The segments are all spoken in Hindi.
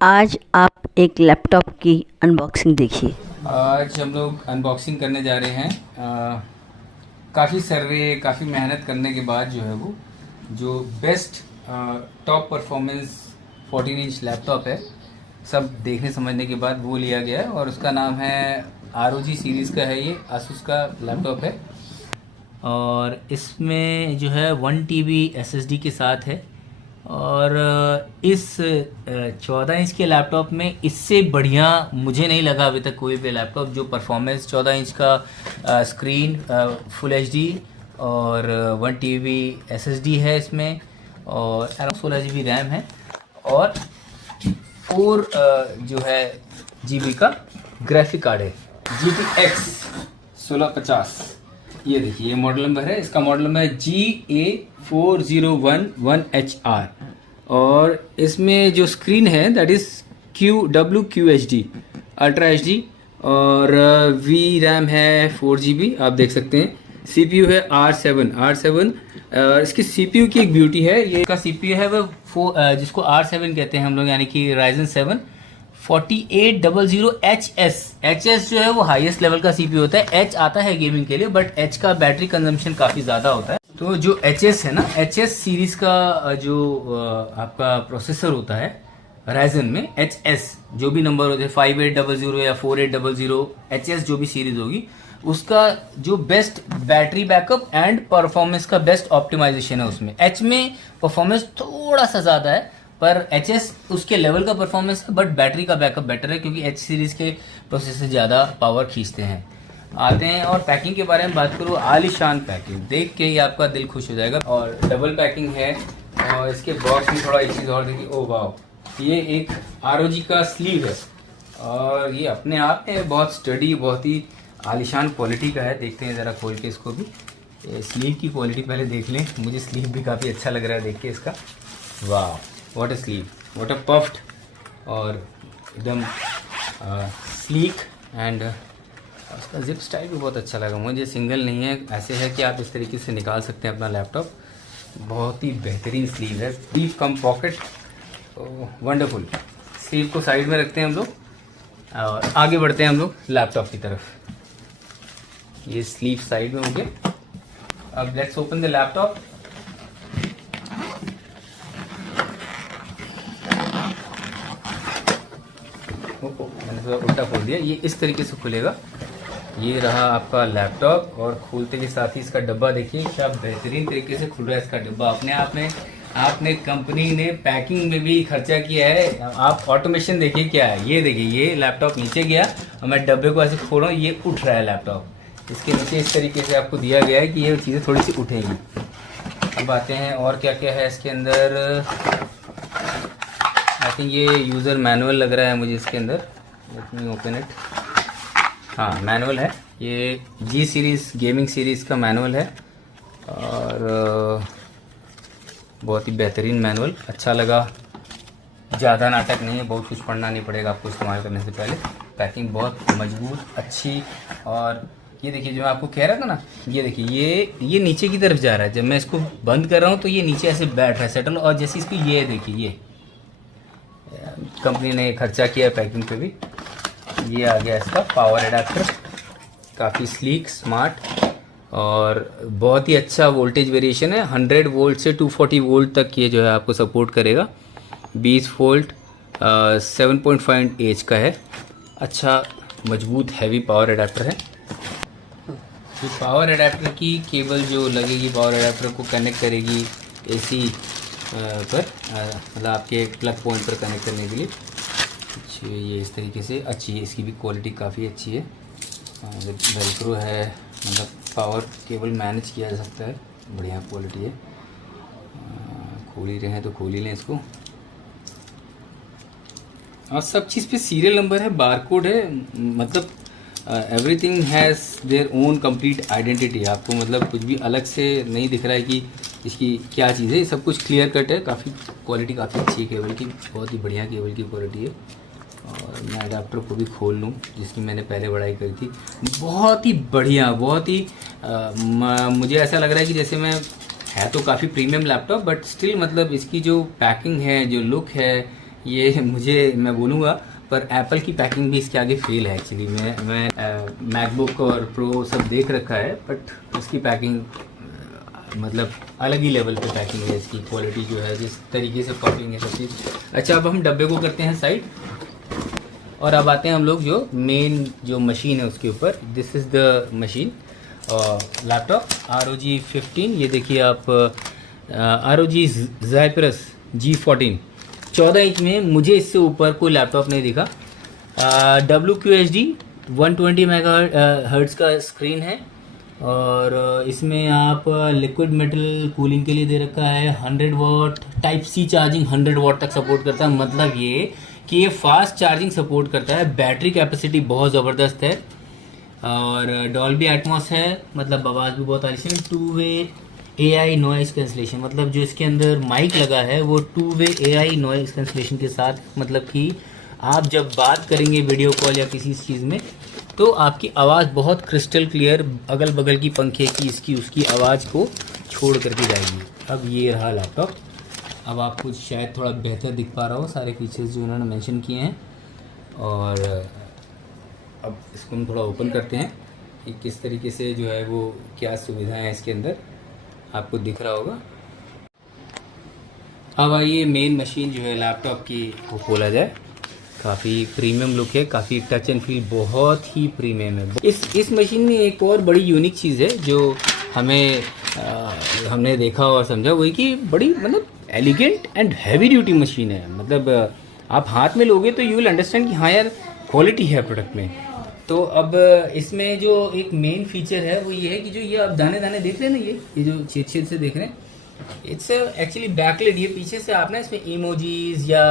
आज आप एक लैपटॉप की अनबॉक्सिंग देखिए। आज हम लोग अनबॉक्सिंग करने जा रहे हैं। काफ़ी सर्वे काफ़ी मेहनत करने के बाद जो है वो जो best top performance 14 inch laptop है, सब देखने समझने के बाद वो लिया गया है और उसका नाम है ROG सीरीज़ का है। ये आसूस का लैपटॉप है और इसमें जो है 1 TB SSD के साथ है। और इस 14 इंच के लैपटॉप में इससे बढ़िया मुझे नहीं लगा अभी तक कोई भी लैपटॉप जो परफॉर्मेंस 14 इंच का स्क्रीन फुल HD और 1 TB SSD है इसमें और अराउंड 16 GB रैम है और 4 जो है GB का ग्राफिक कार्ड है GTX 1650। ये देखिए, ये मॉडल नंबर है, इसका मॉडल नंबर है GA4011HR और इसमें जो स्क्रीन है that is QWQHD ultra HD और V रैम है 4 GB, आप देख सकते हैं। CPU है R7 और इसकी CPU की एक ब्यूटी है, ये का CPU है वो जिसको R7 कहते हैं हम लोग, यानी कि Ryzen 7 4800HS जो है वो हाईएस्ट लेवल का CPU होता है। H आता है गेमिंग के लिए, बट H का बैटरी कंजम्पशन काफ़ी ज़्यादा होता है। तो जो HS है ना, HS सीरीज़ का जो आपका प्रोसेसर होता है राइजन में, HS जो भी नंबर होते हैं 5800 या 4800 HS जो भी सीरीज़ होगी, उसका जो best battery backup and performance का बेस्ट ऑप्टिमाइजेशन है उसमें। H में परफॉर्मेंस थोड़ा सा ज़्यादा है पर HS उसके लेवल का परफॉर्मेंस है, बट बैटरी का बैकअप बेटर है क्योंकि H सीरीज़ के प्रोसेसर ज़्यादा पावर खींचते हैं। आते हैं और पैकिंग के बारे में बात करूँ, आलीशान पैकिंग देख के ही आपका दिल खुश हो जाएगा और डबल पैकिंग है। और इसके बॉक्स में थोड़ा एक चीज़ और देखिए, ओ वाह, ये एक ROG का स्लीव है और ये अपने आप में बहुत स्टडी, बहुत ही आलीशान क्वालिटी का है। देखते हैं ज़रा खोल के इसको भी, स्लीव की क्वालिटी पहले देख लें। मुझे स्लीव भी काफ़ी अच्छा लग रहा है देख के इसका। वाह, what a sleeve, what a puffed और एकदम स्लीक एंड उसका जिप स्टाइल भी बहुत अच्छा लगा मुझे। सिंगल नहीं है, ऐसे है कि आप इस तरीके से निकाल सकते हैं अपना लैपटॉप। बहुत ही बेहतरीन स्लीव है, स्लीव कम पॉकेट, वंडरफुल। स्लीव को साइड में रखते हैं हम लोग और आगे बढ़ते हैं हम लोग लैपटॉप की तरफ। ये स्लीव साइड में हो गया। अब लेट्स ओपन द लैपटॉप। मैंने थोड़ा उल्टा खोल दिया, ये इस तरीके से खुलेगा। ये रहा आपका लैपटॉप और खोलते के साथ ही इसका डब्बा देखिए क्या बेहतरीन तरीके से खुल रहा है इसका डब्बा। अपने आप में आपने कंपनी ने पैकिंग में भी खर्चा किया है। आप ऑटोमेशन देखिए क्या है, ये देखिए, ये लैपटॉप नीचे गया और मैं डब्बे को ऐसे खोल रहा हूँ, ये उठ रहा है लैपटॉप। इसके नीचे इस तरीके से आपको दिया गया है कि ये चीज़ें थोड़ी सी उठेंगी। अब आते हैं और क्या क्या है इसके अंदर। आई थिंक ये यूज़र मैनुअल लग रहा है मुझे इसके अंदर। Let me open it. हाँ, मैनुअल है, ये G सीरीज़ गेमिंग सीरीज़ का मैनुअल है और बहुत ही बेहतरीन मैनुअल, अच्छा लगा। ज़्यादा नाटक नहीं है, बहुत कुछ पढ़ना नहीं पड़ेगा आपको इस्तेमाल करने से पहले। पैकिंग बहुत मजबूत, अच्छी। और ये देखिए जो मैं आपको कह रहा था ना, ये देखिए ये नीचे की तरफ जा रहा है। जब मैं इसको बंद कर रहा हूँ तो ये नीचे ऐसे बैठ रहा है सेटल, और जैसे इसकी ये देखिए, ये कंपनी ने खर्चा किया पैकिंग पे भी। ये आ गया इसका पावर एडाप्टर, काफ़ी स्लीक, स्मार्ट और बहुत ही अच्छा वोल्टेज वेरिएशन है। 100 वोल्ट से 240 वोल्ट तक ये जो है आपको सपोर्ट करेगा। 20 वोल्ट 7.5 एच का है। अच्छा मजबूत हैवी पावर एडाप्टर है। तो पावर एडाप्टर की केबल जो लगेगी, पावर एडाप्टर को कनेक्ट करेगी AC पर, मतलब आपके प्लग पॉइंट पर कनेक्ट करने के लिए। ये इस तरीके से अच्छी है, इसकी भी क्वालिटी काफ़ी अच्छी है। वेलक्रो है, मतलब पावर केबल मैनेज किया जा सकता है, बढ़िया क्वालिटी है। खोल ही रहे हैं तो खोल ही लें इसको। और सब चीज़ पे सीरियल नंबर है, बारकोड है, मतलब everything has their own complete identity. आपको मतलब कुछ भी अलग से नहीं दिख रहा है कि इसकी क्या चीज़ है, सब कुछ क्लियर कट है। काफ़ी क्वालिटी काफ़ी अच्छी है केबल की, बहुत ही बढ़िया केबल की क्वालिटी है। और मैं अडाप्टर को भी खोल लूँ जिसकी मैंने पहले बड़ाई करी थी। बहुत ही बढ़िया, बहुत ही मुझे ऐसा लग रहा है कि जैसे मैं, है तो काफ़ी प्रीमियम लैपटॉप बट स्टिल मतलब इसकी जो पैकिंग है, जो लुक है, ये मुझे मैं बोलूँगा, पर एप्पल की पैकिंग भी इसके आगे फेल है एक्चुअली। मैं मैकबुक और प्रो सब देख रखा है, बट उसकी पैकिंग मतलब अलग ही लेवल पे पैकिंग है इसकी। क्वालिटी जो है, जिस तरीके से पैकिंग है सब चीज़। अच्छा, अब हम डब्बे को करते हैं साइड, और अब आते हैं हम लोग जो मेन जो मशीन है उसके ऊपर। This is the machine, laptop ROG 15। ये देखिए आप, ROG Zephyrus G14 14 इंच में। मुझे इससे ऊपर कोई लैपटॉप नहीं दिखा। WQHD 120 मेगाहर्ट्ज का स्क्रीन है, और इसमें आप लिक्विड मेटल कूलिंग के लिए दे रखा है। 100 watt type C charging 100 watt तक सपोर्ट करता है। मतलब ये कि ये फास्ट चार्जिंग सपोर्ट करता है। बैटरी कैपेसिटी बहुत ज़बरदस्त है, और डॉल्बी एटमॉस है, मतलब आवाज़ भी बहुत आलिशान। 2-वे AI नॉइज़ कैंसलेशन, मतलब जो इसके अंदर माइक लगा है वो 2-वे AI नॉइज़ कैंसलेशन के साथ, मतलब कि आप जब बात करेंगे वीडियो कॉल या किसी चीज़ में, तो आपकी आवाज़ बहुत क्रिस्टल क्लियर अगल बगल की पंखे की, इसकी उसकी आवाज़ को छोड़ करके जाएगी। अब ये रहा लैपटॉप। अब आपको शायद थोड़ा बेहतर दिख पा रहा हो सारे फीचर्स जो उन्होंने मेंशन किए हैं। और अब इसको हम थोड़ा ओपन करते हैं कि किस तरीके से जो है वो क्या सुविधाएं हैं इसके अंदर, आपको दिख रहा होगा। अब आइए मेन मशीन जो है लैपटॉप की वो खोला जाए। काफ़ी प्रीमियम लुक है, काफ़ी टच एंड फील बहुत ही प्रीमियम है। इस मशीन में एक और बड़ी यूनिक चीज़ है जो हमें हमने देखा और समझा, वही कि बड़ी मतलब elegant and heavy duty machine है। मतलब आप हाथ में लोगे तो यू विल अंडरस्टैंड कि हाँ यार क्वालिटी है प्रोडक्ट में। तो अब इसमें जो एक मेन फीचर है वो ये है कि जो ये आप दाने दाने देख रहे हैं ना, ये जो छेद छेद से देख रहे हैं, इट्स एक्चुअली बैकलाइट। ये पीछे से आप ना इसमें इमोजीज या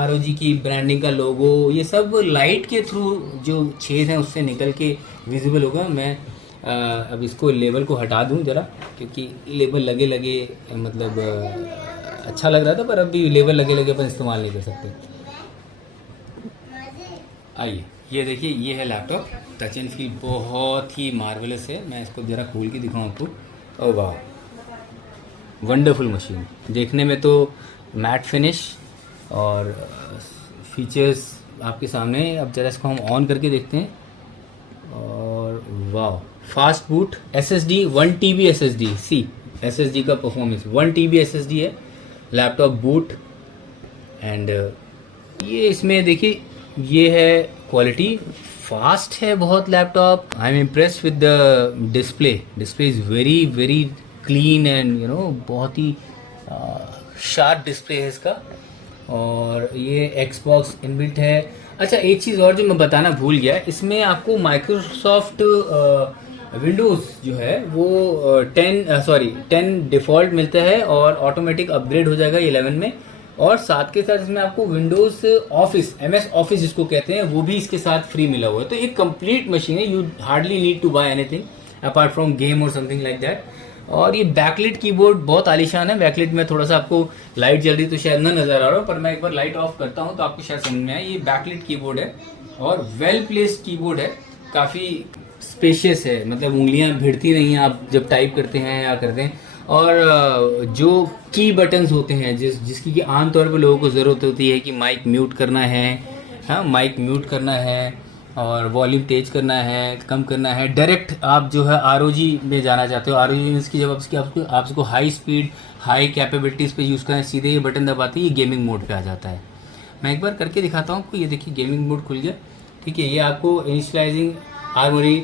ROG की ब्रांडिंग का लोगो, ये सब लाइट के थ्रू जो छेद हैं उससे निकल के विजिबल होगा। मैं अब इसको लेबल को हटा दूं ज़रा, क्योंकि लेबल लगे लगे मतलब अच्छा लग रहा था, पर अब भी लेबल लगे लगे अपन इस्तेमाल नहीं कर सकते। आइए ये देखिए, ये है लैपटॉप। टच एंड फील बहुत ही मार्वलस है। मैं इसको ज़रा खोल के दिखाऊँ आपको। ओ वाह, वंडरफुल मशीन। देखने में तो मैट फिनिश और फीचर्स आपके सामने। अब जरा इसको हम ऑन करके देखते हैं, और वाह, fast boot, SSD 1 TB SSD। सी SSD का परफॉर्मेंस 1 TB SSD है। लैपटॉप बूट एंड ये इसमें देखिए, ये है क्वालिटी। फास्ट है बहुत laptop. I am impressed with the display. Display is very very clean and you know बहुत ही शार्प डिस्प्ले है इसका। और ये Xbox इनबिल्ट है। अच्छा, एक चीज़ और जो मैं बताना भूल गया, इसमें आपको माइक्रोसॉफ्ट विंडोज़ जो है वो 10 डिफ़ॉल्ट मिलता है, और ऑटोमेटिक अपग्रेड हो जाएगा 11 में। और साथ के साथ इसमें आपको विंडोज़ ऑफिस, MS ऑफिस जिसको कहते हैं, वो भी इसके साथ फ्री मिला हुआ है। तो एक कंप्लीट मशीन है। You hardly need to buy anything apart from game और समथिंग लाइक दैट। और ये बैकलिट कीबोर्ड बहुत आलीशान है। बैकलिट में थोड़ा सा आपको लाइट जल रही तो शायद ना नजर आ रहा हो, पर मैं एक बार लाइट ऑफ करता हूँ तो आपको शायद समझ में आए। ये बैकलिट कीबोर्ड है और वेल प्लेस्ड कीबोर्ड है, काफ़ी स्पेशियस है। मतलब उंगलियां भिड़ती नहीं हैं आप जब टाइप करते हैं या करते हैं। और जो की बटन्स होते हैं जिसकी कि आमतौर पर लोगों को ज़रूरत होती है कि माइक म्यूट करना है, हाँ माइक म्यूट करना है, और वॉल्यूम तेज करना है, कम करना है। डायरेक्ट आप जो है ROG में जाना चाहते हो, ROG मीन्स की जब आप इसको हाई स्पीड हाई कैपेबिलिटीज़ पे यूज़ करें, सीधे ये बटन दबाते ही ये गेमिंग मोड पे आ जाता है। मैं एक बार करके दिखाता हूँ आपको। ये देखिए गेमिंग मोड खुल गया, ठीक है। ये आपको इनिशियलाइजिंग हार्मोनी,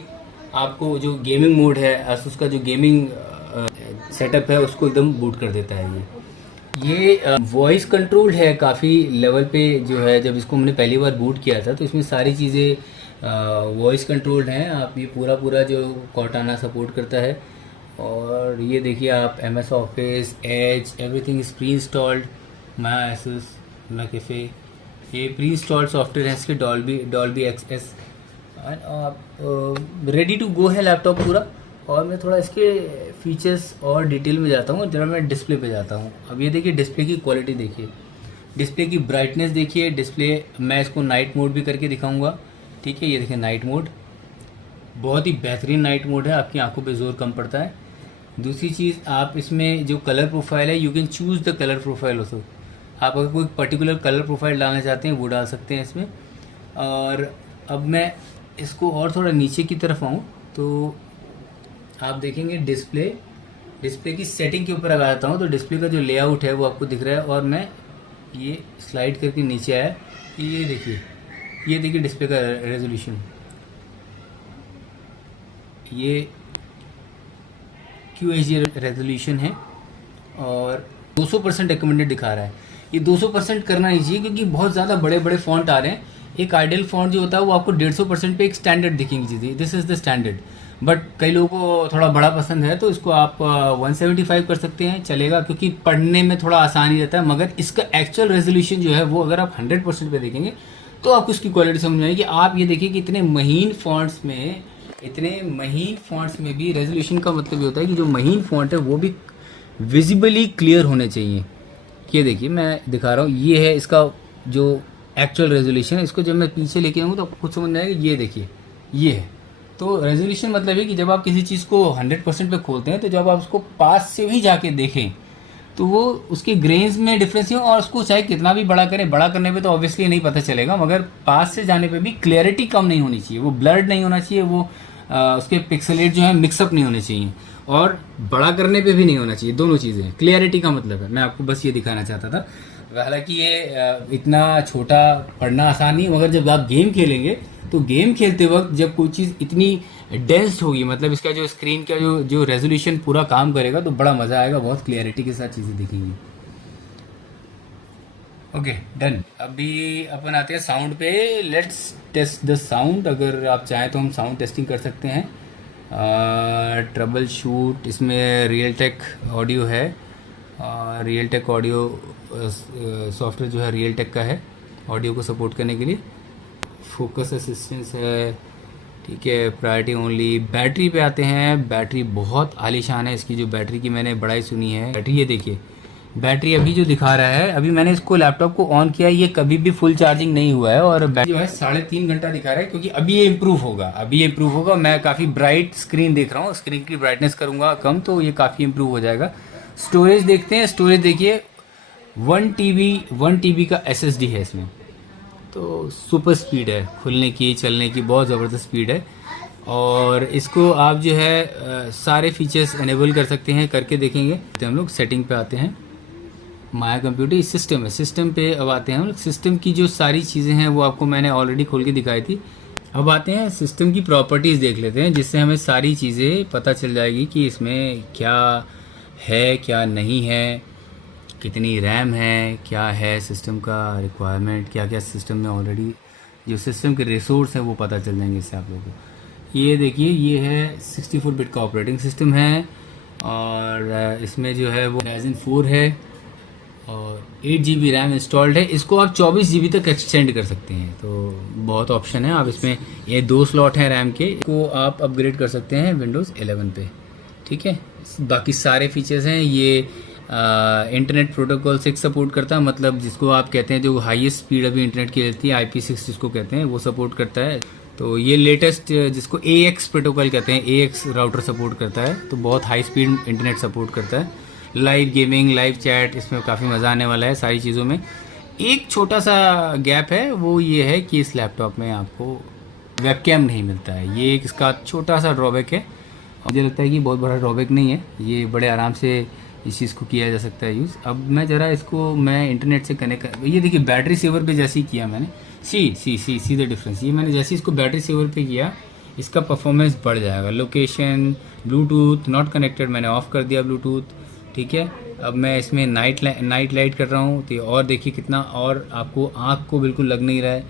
आपको जो गेमिंग मोड है उसका जो गेमिंग सेटअप है उसको एकदम बूट कर देता है। ये वॉइस कंट्रोल है काफ़ी लेवल पे जो है। जब इसको हमने पहली बार बूट किया था तो इसमें सारी चीज़ें वॉइस कंट्रोल्ड हैं। आप ये पूरा जो कॉर्टाना सपोर्ट करता है। और ये देखिए आप MS office, Edge, everything is pre installed. My Asus McAfee, ये प्री इंस्टॉल्ड सॉफ्टवेयर है इसके। डॉल्बी एक्सएस, आप रेडी टू गो है लैपटॉप पूरा। और मैं थोड़ा इसके फीचर्स और डिटेल में जाता हूँ, जरा मैं डिस्प्ले पे जाता हूँ। अब ये देखिए डिस्प्ले की क्वालिटी देखिए, डिस्प्ले की ब्राइटनेस देखिए। डिस्प्ले मैं इसको नाइट मोड भी करके दिखाऊंगा, ठीक है। ये देखिए नाइट मोड, बहुत ही बेहतरीन नाइट मोड है, आपकी आंखों पे जोर कम पड़ता है। दूसरी चीज़, आप इसमें जो कलर प्रोफाइल है, you can choose the colour profile also. आप अगर कोई पर्टिकुलर कलर प्रोफाइल डालना चाहते हैं वो डाल सकते हैं इसमें। और अब मैं इसको और थोड़ा नीचे की तरफ आऊँ तो आप देखेंगे डिस्प्ले की सेटिंग के ऊपर अगर आता हूँ तो डिस्प्ले का जो लेआउट है वो आपको दिख रहा है। और मैं ये स्लाइड करके नीचे आया, ये देखिए डिस्प्ले का रेजोल्यूशन, ये QHD रेजोल्यूशन है और 200% रिकमेंडेड दिखा रहा है। ये 200% करना नहीं चाहिए क्योंकि बहुत ज़्यादा बड़े बड़े फॉन्ट आ रहे हैं। एक आइडियल फॉन्ट जो होता है वो आपको 150% पे एक स्टैंडर्ड दिखेंगी चीज़ें, this is the standard. But कई लोगों को थोड़ा बड़ा पसंद है तो इसको आप 175 कर सकते हैं, चलेगा, क्योंकि पढ़ने में थोड़ा आसानी रहता है। मगर इसका एक्चुअल रेजोल्यूशन जो है वो अगर आप 100% पे देखेंगे तो आपको इसकी क्वालिटी समझ में आएगी। आप ये देखिए कि इतने महीन फॉन्ट्स में भी रेजोल्यूशन का मतलब ये होता है कि जो महीन फॉन्ट है वो भी विजिबली क्लियर होने चाहिए। ये देखिए मैं दिखा रहा हूँ, ये है इसका जो एक्चुअल रेजोल्यूशन है। इसको जब मैं पीछे लेके आऊँगा तो आपको खुद समझ में आएगा। ये देखिए ये है, तो रेजोल्यूशन मतलब है कि जब आप किसी चीज़ को 100% पे खोलते हैं तो जब आप उसको पास से भी जाके देखें तो वो उसके ग्रेन्स में डिफरेंस ही हो। और उसको चाहे कितना भी बड़ा करें, बड़ा करने पे तो ऑब्वियसली नहीं पता चलेगा, मगर पास से जाने पे भी क्लियरिटी कम नहीं होनी चाहिए, वो ब्लर्ड नहीं होना चाहिए, वो उसके पिक्सलेट जो है मिक्सअप नहीं होने चाहिए, और बड़ा करने पे भी नहीं होना चाहिए। दोनों चीज़ें क्लियरिटी का मतलब है। मैं आपको बस ये दिखाना चाहता था। हालांकि ये इतना छोटा पढ़ना आसान नहीं, मगर जब आप गेम खेलेंगे तो गेम खेलते वक्त जब कोई चीज़ इतनी डेंस होगी, मतलब इसका जो स्क्रीन का जो रेजोल्यूशन पूरा काम करेगा, तो बड़ा मज़ा आएगा, बहुत क्लियरिटी के साथ चीज़ें दिखेंगी। Okay done. अभी अपन आते हैं साउंड पे। Let's test the sound. अगर आप चाहें तो हम साउंड टेस्टिंग कर सकते हैं। ट्रबल शूट, इसमें रियल टेक ऑडियो है। रियल टेक ऑडियो सॉफ्टवेयर जो है रियल टेक का है ऑडियो को सपोर्ट करने के लिए। फोकस असिस्टेंस है, ठीक है। Priority only. बैटरी पे आते हैं। बैटरी बहुत आलीशान है इसकी, जो बैटरी की मैंने बड़ाई सुनी है। बैटरी ये देखिए, बैटरी अभी जो दिखा रहा है, अभी मैंने इसको लैपटॉप को ऑन किया, ये कभी भी फुल चार्जिंग नहीं हुआ है और बैटरी जो है 3.5 घंटा दिखा रहा है, क्योंकि अभी ये इम्प्रूव होगा। मैं काफ़ी ब्राइट स्क्रीन देख रहा हूँ, स्क्रीन की ब्राइटनेस करूँगा कम तो ये काफ़ी इम्प्रूव हो जाएगा। स्टोरेज देखते हैं। स्टोरेज देखिए 1 TB का SSD है इसमें, तो सुपर स्पीड है, खुलने की चलने की बहुत ज़बरदस्त स्पीड है। और इसको आप जो है सारे फीचर्स इनेबल कर सकते हैं, करके देखेंगे। तो हम लोग सेटिंग पे आते हैं। माया कंप्यूटर सिस्टम है, सिस्टम पे अब आते हैं हम लोग। सिस्टम की जो सारी चीज़ें हैं वो आपको मैंने ऑलरेडी खोल के दिखाई थी। अब आते हैं सिस्टम की प्रॉपर्टीज़ देख लेते हैं, जिससे हमें सारी चीज़ें पता चल जाएगी कि इसमें क्या है क्या नहीं है, कितनी रैम है, क्या है सिस्टम का रिक्वायरमेंट, क्या क्या सिस्टम में ऑलरेडी जो सिस्टम के रिसोर्स हैं वो पता चल जाएंगे इससे आप लोगों को। ये देखिए, ये है 64 बिट का ऑपरेटिंग सिस्टम है और इसमें जो है वो Ryzen 4 है और 8 GB रैम इंस्टॉल्ड है। इसको आप 24 GB तक एक्सटेंड कर सकते हैं, तो बहुत ऑप्शन है। आप इसमें ये 2 स्लॉट हैं रैम के, इसको आप अपग्रेड कर सकते हैं Windows 11 पे, ठीक है। बाकी सारे फीचर्स हैं। ये इंटरनेट प्रोटोकॉल 6 सपोर्ट करता है, मतलब जिसको आप कहते हैं जो हाईएस्ट स्पीड अभी इंटरनेट की रहती है, IP6 जिसको कहते हैं, वो सपोर्ट करता है। तो ये लेटेस्ट जिसको AX प्रोटोकॉल कहते हैं, AX राउटर सपोर्ट करता है, तो बहुत हाई स्पीड इंटरनेट सपोर्ट करता है। लाइव गेमिंग, लाइव चैट, इसमें काफ़ी मज़ा आने वाला है सारी चीज़ों में। एक छोटा सा गैप है, वो ये है कि इस लैपटॉप में आपको वेबकैम नहीं मिलता है। ये एक इसका छोटा सा ड्रॉबैक है। मुझे लगता है कि बहुत बड़ा ड्रॉबैक नहीं है, ये बड़े आराम से इस चीज़ को किया जा सकता है यूज़। अब मैं ज़रा इसको मैं इंटरनेट से कनेक्ट कर, ये देखिए बैटरी सेवर पे जैसे ही किया मैंने, सी द डिफरेंस। ये मैंने जैसे इसको बैटरी सेवर पे किया, इसका परफॉर्मेंस बढ़ जाएगा। लोकेशन, ब्लूटूथ नॉट कनेक्टेड, मैंने ऑफ़ कर दिया ब्लूटूथ, ठीक है। अब मैं इसमें नाइट लाइट कर रहा हूँ, तो और देखिए कितना, और आपको आँख को बिल्कुल लग नहीं रहा है,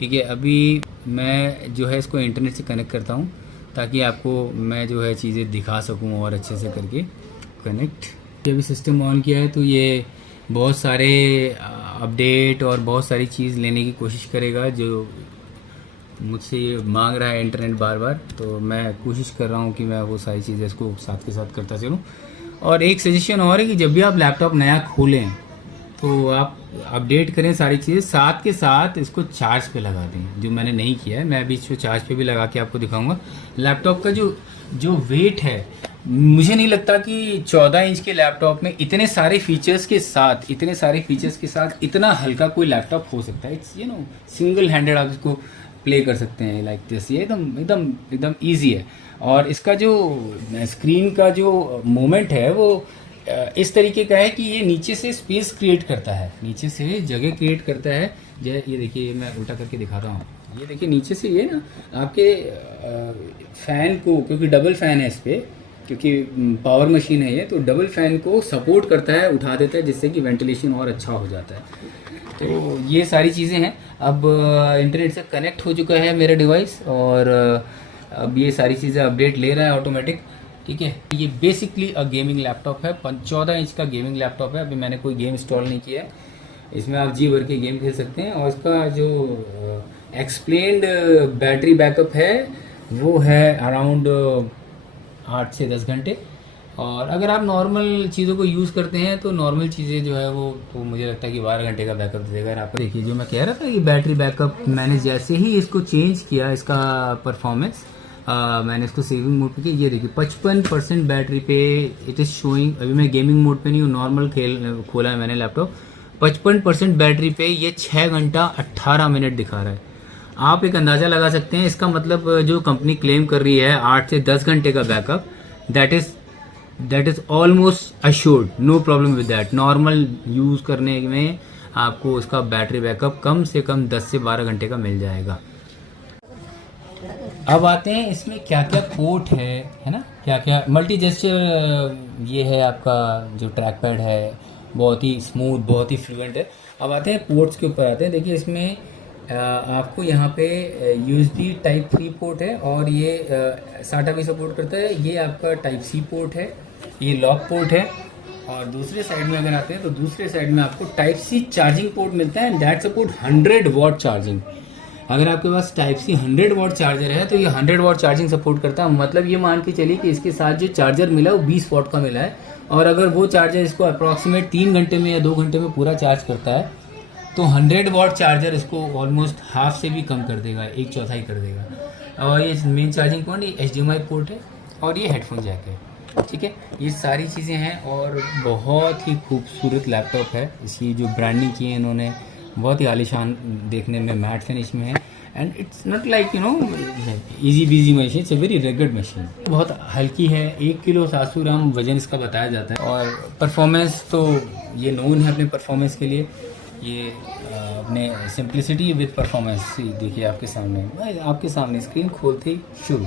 ठीक है। अभी मैं जो है इसको इंटरनेट से कनेक्ट करता हूँ ताकि आपको मैं जो है चीज़ें दिखा सकूँ और अच्छे से करके कनेक्ट। अभी सिस्टम ऑन किया है तो ये बहुत सारे अपडेट और बहुत सारी चीज़ लेने की कोशिश करेगा, जो मुझसे मांग रहा है इंटरनेट बार बार। तो मैं कोशिश कर रहा हूँ कि मैं वो सारी चीज़ें इसको साथ के साथ करता चलूँ। और एक सजेशन और है कि जब भी आप लैपटॉप नया खोलें तो आप अपडेट करें सारी चीज़ें, साथ के साथ इसको चार्ज पे लगा दें, जो मैंने नहीं किया है। मैं अभी इसको चार्ज पे भी लगा के आपको दिखाऊंगा। लैपटॉप का जो वेट है मुझे नहीं लगता कि 14 इंच के लैपटॉप में इतने सारे फीचर्स के साथ इतना हल्का कोई लैपटॉप हो सकता है। इट्स सिंगल हैंडेड आप इसको प्ले कर सकते हैं लाइक दिस। ये एकदम एकदम एकदम ईजी है। और इसका जो स्क्रीन का जो मोमेंट है वो इस तरीके का है कि ये नीचे से स्पेस क्रिएट करता है, नीचे से जगह क्रिएट करता है। ये देखिए, मैं उल्टा करके दिखा रहा हूँ। ये देखिए नीचे से ये ना आपके फ़ैन को, क्योंकि डबल फ़ैन है इस पर, क्योंकि पावर मशीन है ये, तो डबल फ़ैन को सपोर्ट करता है, उठा देता है, जिससे कि वेंटिलेशन और अच्छा हो जाता है। तो ये सारी चीज़ें हैं। अब इंटरनेट से कनेक्ट हो चुका है मेरा डिवाइस और अब ये सारी चीज़ें अपडेट ले रहा है ऑटोमेटिक। ठीक है, ये बेसिकली अ गेमिंग लैपटॉप है, 14 इंच का गेमिंग लैपटॉप है। अभी मैंने कोई गेम इंस्टॉल नहीं किया है, इसमें आप जी भर के गेम खेल सकते हैं। और इसका जो एक्सप्लेन्ड बैटरी बैकअप है वो है अराउंड 8 से 10 घंटे। और अगर आप नॉर्मल चीज़ों को यूज़ करते हैं तो नॉर्मल चीज़ें जो है वो तो मुझे लगता है कि 12 घंटे का बैकअप देगा। आप देखिए, जो मैं कह रहा था कि बैटरी बैकअप, मैंने जैसे ही इसको चेंज किया, इसका परफॉर्मेंस मैंने इसको सेविंग मोड पे किया। ये देखिए 55% बैटरी पे इट इज़ शोइंग। अभी मैं गेमिंग मोड पे नहीं हूँ, नॉर्मल खोला है मैंने लैपटॉप। 55% बैटरी पे ये 6 घंटा 18 मिनट दिखा रहा है। आप एक अंदाज़ा लगा सकते हैं, इसका मतलब जो कंपनी क्लेम कर रही है 8 से 10 घंटे का backup, that is almost assured, no problem with that. Normal use करने में आपको उसका बैटरी बैकअप कम से कम 10 से 12 घंटे का मिल जाएगा। अब आते हैं इसमें क्या क्या पोर्ट है ना, क्या क्या मल्टी जेस्चर ये है। आपका जो ट्रैक पैड है बहुत ही स्मूथ, बहुत ही फ्लुएंट है। अब आते हैं पोर्ट्स के ऊपर आते हैं। देखिए इसमें आपको यहाँ पे USB टाइप 3 पोर्ट है और ये SATA भी सपोर्ट करता है। ये आपका टाइप C पोर्ट है, ये लॉक पोर्ट है। और दूसरे साइड में अगर आते हैं तो दूसरे साइड में आपको टाइप C चार्जिंग पोर्ट मिलता है, दैट सपोर्ट 100 वॉट चार्जिंग। अगर आपके पास टाइप C 100 वॉट चार्जर है तो ये 100 वॉट चार्जिंग सपोर्ट करता है। मतलब ये मान के चलिए कि इसके साथ जो चार्जर मिला वो 20 वॉट का मिला है, और अगर वो चार्जर इसको अप्रॉक्सीमेट 3 घंटे में या 2 घंटे में पूरा चार्ज करता है तो 100 वॉट चार्जर इसको ऑलमोस्ट हाफ से भी कम कर देगा, 1/4 कर देगा। और ये मेन चार्जिंग पॉइंट, ये HDMI पोर्ट है और ये हेडफोन जैक है। ठीक है, ये सारी चीज़ें हैं और बहुत ही खूबसूरत लैपटॉप है। इसकी जो ब्रांडिंग की है इन्होंने, बहुत ही आलीशान देखने में, मैट फिनिश में है। And it's not like easy BG machine, it's a very rugged machine. बहुत हल्की है, 1 किलो 700 ग्राम वजन इसका बताया जाता है। और परफॉर्मेंस तो ये नोन है अपने परफॉर्मेंस के लिए। ये अपने सिंप्लिसिटी विद परफॉर्मेंस, देखिए आपके सामने स्क्रीन खोलते ही शुरू।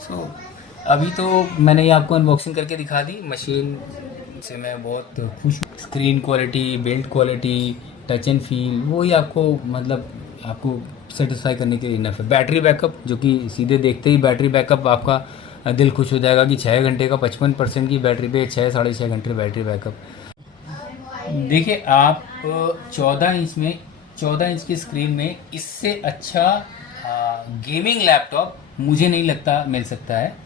सो अभी तो मैंने ये आपको अनबॉक्सिंग करके दिखा दी। मशीन से मैं बहुत खुश हूँ। Screen quality, build quality, touch and feel, वो ही आपको सेटिस्फाई करने के लिए इनफ है। बैटरी बैकअप, जो कि सीधे देखते ही बैटरी बैकअप आपका दिल खुश हो जाएगा कि 6 घंटे का 55% की बैटरी पे 6 साढ़े 6 घंटे बैटरी बैकअप। देखिए आप 14 इंच की स्क्रीन में इससे अच्छा गेमिंग लैपटॉप मुझे नहीं लगता मिल सकता है।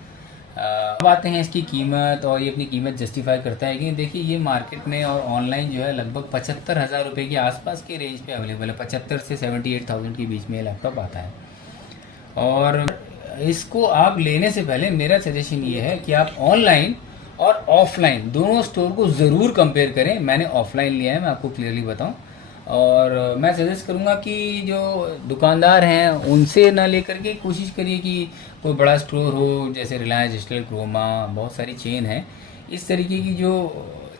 अब आते हैं इसकी कीमत, और ये अपनी कीमत जस्टिफाई करता है कि देखिए ये मार्केट में और ऑनलाइन जो है लगभग 75,000 रुपये के आसपास के रेंज पे अवेलेबल है। 75 से 78,000 के बीच में ये लैपटॉप आता है। और इसको आप लेने से पहले मेरा सजेशन ये है कि आप ऑनलाइन और ऑफलाइन दोनों स्टोर को ज़रूर कंपेयर करें। मैंने ऑफलाइन लिया है, मैं आपको क्लियरली बताऊं। और मैं सजेस्ट करूंगा कि जो दुकानदार हैं उनसे ना लेकर के कोशिश करिए कि कोई बड़ा स्टोर हो, जैसे रिलायंस डिजिटल, क्रोमा, बहुत सारी चेन है। इस तरीके की जो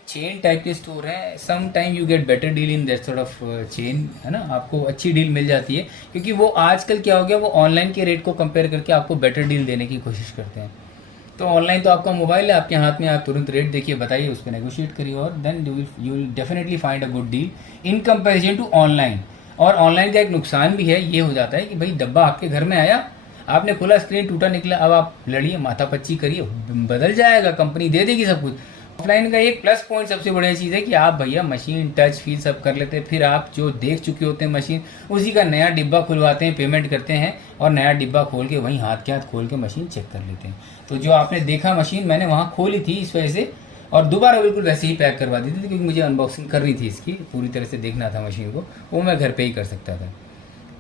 चेन टाइप के स्टोर हैं, some time you get better deal in that sort of chain, है ना, आपको अच्छी डील मिल जाती है। क्योंकि वो आजकल क्या हो गया, वो ऑनलाइन के रेट को कंपेयर करके आपको बेटर डील देने की कोशिश करते हैं। तो ऑनलाइन तो आपका मोबाइल है आपके हाथ में, आप तुरंत रेट देखिए, बताइए, उस पर नेगोशिएट करिए, और then you will definitely find a good deal in comparison to online. और ऑनलाइन का एक नुकसान भी है, ये हो जाता है कि भाई डब्बा आपके घर में आया, आपने खोला, स्क्रीन टूटा निकला, अब आप लड़िए, माथापच्ची करिए, बदल जाएगा, कंपनी दे देगी सब कुछ। ऑफलाइन का एक प्लस पॉइंट सबसे बढ़िया चीज़ है कि आप भैया मशीन टच फील सब कर लेते हैं, फिर आप जो देख चुके होते हैं मशीन, उसी का नया डिब्बा खुलवाते हैं, पेमेंट करते हैं, और नया डिब्बा खोल के वहीं हाथ के हाथ खोल के मशीन चेक कर लेते हैं। तो जो आपने देखा मशीन, मैंने वहाँ खोली थी इस वजह से, और दोबारा बिल्कुल वैसे ही पैक करवा दी थी, क्योंकि मुझे अनबॉक्सिंग करनी थी इसकी, पूरी तरह से देखना था मशीन को, वो मैं घर पर ही कर सकता था।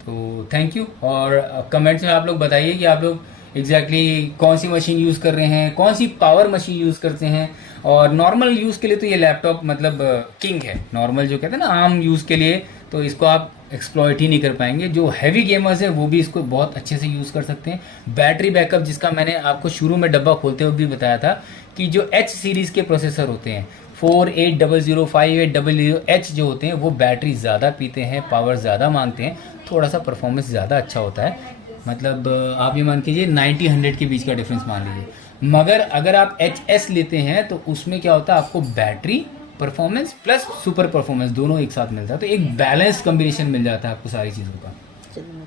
तो थैंक यू। और कमेंट्स में आप लोग बताइए कि आप लोग एग्जैक्टली कौन सी मशीन यूज़ कर रहे हैं, कौन सी पावर मशीन यूज़ करते हैं। और नॉर्मल यूज़ के लिए तो ये लैपटॉप मतलब किंग है। नॉर्मल जो कहते हैं ना आम यूज़ के लिए तो इसको आप एक्सप्लॉइट ही नहीं कर पाएंगे। जो हैवी गेमर्स हैं वो भी इसको बहुत अच्छे से यूज़ कर सकते हैं। बैटरी बैकअप जिसका मैंने आपको शुरू में डब्बा खोलते हुए भी बताया था कि जो H सीरीज़ के प्रोसेसर होते हैं 4800 5800H जो होते हैं वो बैटरी ज़्यादा पीते हैं, पावर ज़्यादा मांगते हैं, थोड़ा सा परफॉर्मेंस ज़्यादा अच्छा होता है। मतलब आप ये मान कीजिए 90-100 के बीच का डिफरेंस मान लीजिए। मगर अगर आप HS लेते हैं तो उसमें क्या होता है, आपको battery performance plus super performance दोनों एक साथ मिलता है। तो एक बैलेंस कॉम्बिनेशन मिल जाता है आपको सारी चीज़ों का।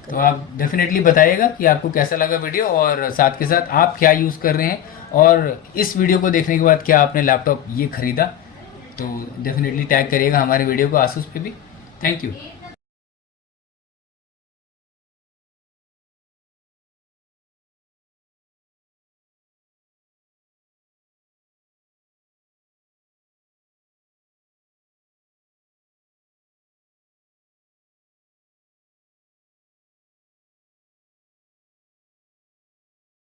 तो आप डेफिनेटली बताइएगा कि आपको कैसा लगा वीडियो, और साथ के साथ आप क्या यूज़ कर रहे हैं, और इस वीडियो को देखने के बाद क्या आपने लैपटॉप ये ख़रीदा। तो डेफिनेटली टैग करिएगा हमारे वीडियो को आसूस पे भी। Thank you.